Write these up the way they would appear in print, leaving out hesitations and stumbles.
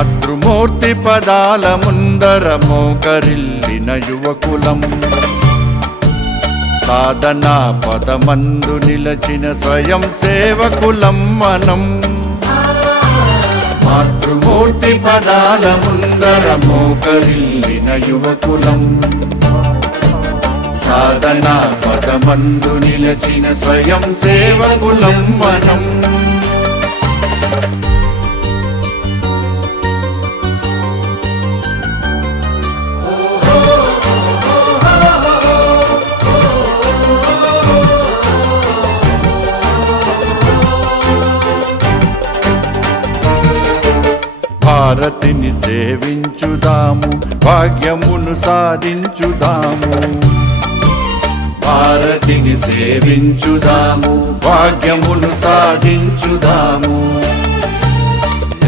మాతృమూర్తి పదాల ముందర మోకరిల్లిన యువకులం, సాధనా పదమందు నిలచిన స్వయం సేవకులం మనం. మాతృమూర్తి పదాల ముందర మోకరిల్లిన యువకులం, సాధనా పదమందు నిలచిన స్వయం సేవకులం మనం. భారతిని సేవించుదాము, భాగ్యమును సాధించుదాము. భారతిని సేవించుదాము, భాగ్యమును సాధించుదాము.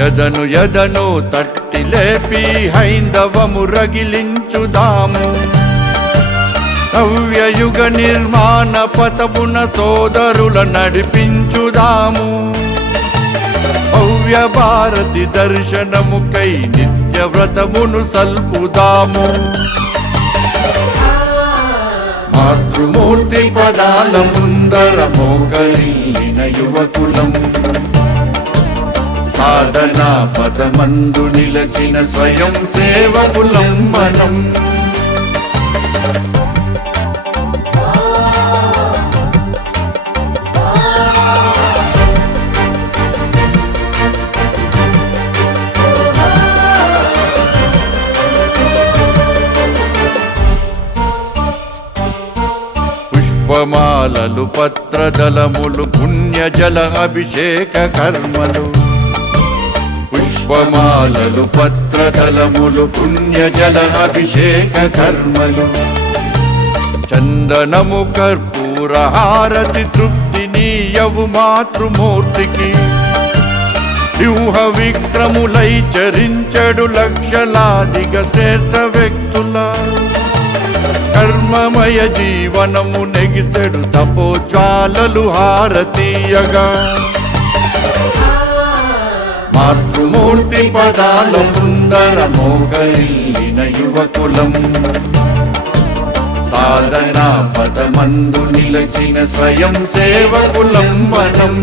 యదను యదను తట్టి లేపి హైందవము రగిలించుదాము. నవ్యయుగ నిర్మాణ పథమున సోదరుల నడిపించుదాము. భవ్య భారతి దర్శనముకై నిత్య వ్రతమును సల్పుదాము. మాతృమూర్తి పదాల ముందర మోకరిల్లిన యువకులం, సాధనా పదమందు నిలచిన స్వయం సేవకులం మనం. పుష్పమాలలు పత్రదళములు పుణ్యజల అభిషేక కర్మలు. పుష్పమాలలు పత్రదళములు పుణ్యజల అభిషేక కర్మలు. చందనము కర్పూర హారతి తృప్తినీయవు మాతృమూర్తికి. సింహ విక్రములై చరించడు లక్షలాదిగా శ్రేష్ఠ వ్యక్తుల. కర్మమయ జీవనము నెగిసెడు తపోజ్వాలలు హారతీయగా. మాతృమూర్తి పదాల ముందర మోకరిల్లిన యువకులం, సాధనా పదమందు నిలచిన స్వయం సేవకులం మనం.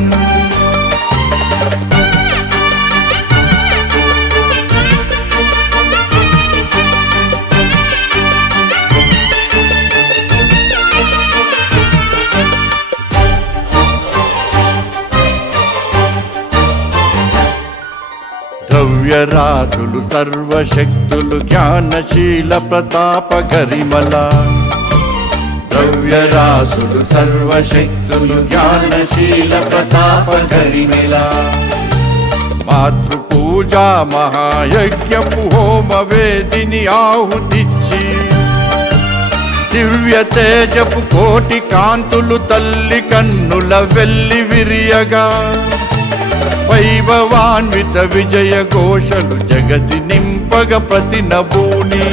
ద్రవ్యరాశులు సర్వశక్తులు జ్ఞానశీల ప్రతాప గరిమల. ద్రవ్యరాశులు సర్వశక్తులు జ్ఞానశీల ప్రతాప గరిమల. మాతృపూజా మహాయజ్ఞపు హోమ వేదిని ఆహుతిచ్చి. దివ్య తేజపు కోటి కాంతులు తల్లి కన్నుల వెల్లి విరియగా. వైభవాన్విత విజయ ఘోషలు జగతి నింపగ ప్రతి నభూని.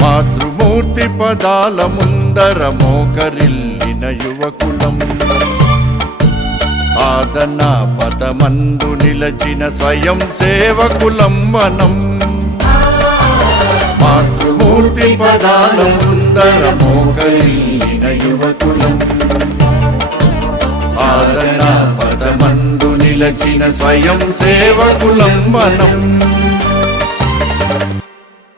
మాతృమూర్తి పదాల ముందర మోకరిల్లిన యువకులం, సాధనా పదమందు నిలచిన స్వయం సేవకులం మనం. మాతృమూర్తి పదాల ముందర మోకరిల్లిన యువకులం, సాధనా పదమందు నిలచిన స్వయం సేవకులం మనం.